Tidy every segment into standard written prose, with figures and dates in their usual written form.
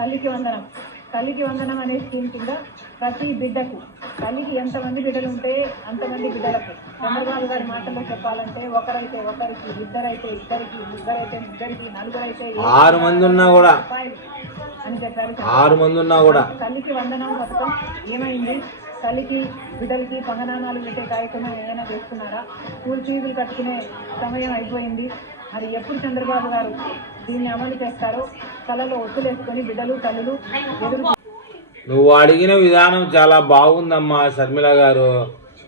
తల్లికి వందనం. తల్లికి వందనం అనే స్కీమ్ కింద ప్రతి బిడ్డకు, తల్లికి ఎంతమంది బిడ్డలు ఉంటే అంతమంది బిడ్డలకు, చంద్రబాబు గారి మాటల్లో చెప్పాలంటే ఒకరైతే ఒకరికి, ఇద్దరైతే ఇద్దరికి, ముగ్గురైతే ముగ్గురికి, నలుగురైతే 6 మంది ఉన్నా కూడా అని చెప్పారు. 6 మంది ఉన్నా కూడా తల్లికి వందనం పథకం ఏమైంది? తల్లికి బిడ్డలకి పంగనామాలు పెట్టే కార్యక్రమం ఏమైనా చేస్తున్నారా? స్కూల్ ఫీజులు కట్టుకునే సమయం అయిపోయింది. మరి ఎప్పుడు చంద్రబాబు గారు దీన్ని అమలు చేస్తారో తలలో ఒత్తులేసుకొని బిడ్డలు తల్లులు ఎదురు. నువ్వు అడిగిన విధానం చాలా బాగుందమ్మా షర్మిల గారు.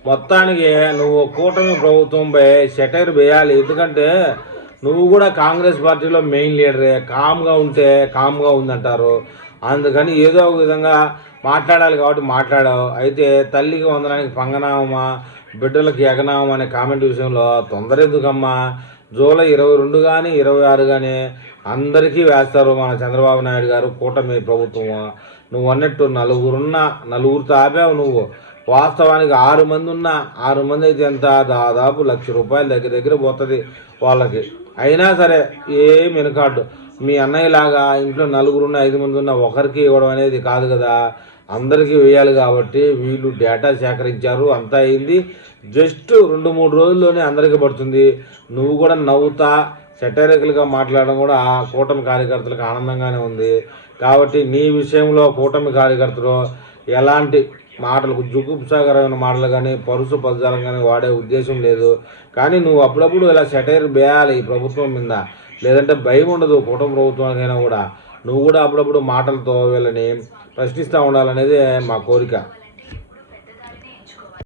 మొత్తానికి నువ్వు కూటమి ప్రభుత్వంపై సెటైర్ వేయాలి. ఎందుకంటే నువ్వు కూడా కాంగ్రెస్ పార్టీలో మెయిన్ లీడరే. కామ్గా ఉంటే కామ్గా ఉందంటారు. అందుకని ఏదో ఒక విధంగా మాట్లాడాలి కాబట్టి మాట్లాడావు. అయితే తల్లికి వందనానికి పంగనామా, బిడ్డలకు ఎగనామా అనే కామెంట్ విషయంలో తొందర ఎందుకమ్మా? జూలై 22 కానీ 26 కానీ అందరికీ వేస్తారు మన చంద్రబాబు నాయుడు గారు కూటమి ప్రభుత్వం. నువ్వు అన్నట్టు నలుగురితో ఆపావు నువ్వు. వాస్తవానికి 6 మంది ఉన్నా 6 మంది అయితే ఎంత? దాదాపు ₹1,00,000 దగ్గర పోతుంది వాళ్ళకి. అయినా సరే ఏం వెనుకాడు. మీ అన్నయ్యలాగా ఇంట్లో 4 ఉన్న 5 మంది ఉన్న ఒకరికి ఇవ్వడం అనేది కాదు కదా, అందరికీ వేయాలి. కాబట్టి వీళ్ళు డేటా సేకరించారు, అంతా అయింది. జస్ట్ 2-3 రోజుల్లోనే అందరికీ పడుతుంది. నువ్వు కూడా నవ్వుతా సెటరికల్గా మాట్లాడడం కూడా కూటమి కార్యకర్తలకు ఆనందంగానే ఉంది. కాబట్టి నీ విషయంలో కూటమి కార్యకర్తలు ఎలాంటి మాటలకు జుగుప్సాకరమైన మాటలు కానీ పరుసు పదజాలం కానీ వాడే ఉద్దేశం లేదు. కానీ నువ్వు అప్పుడప్పుడు ఇలా సెటైర్ వేయాలి ఈ ప్రభుత్వం మీద, లేదంటే భయం ఉండదు కూటమి ప్రభుత్వానికైనా కూడా. నువ్వు కూడా అప్పుడప్పుడు మాటలతో వీళ్ళని ప్రశ్నిస్తూ ఉండాలనేది మా కోరిక.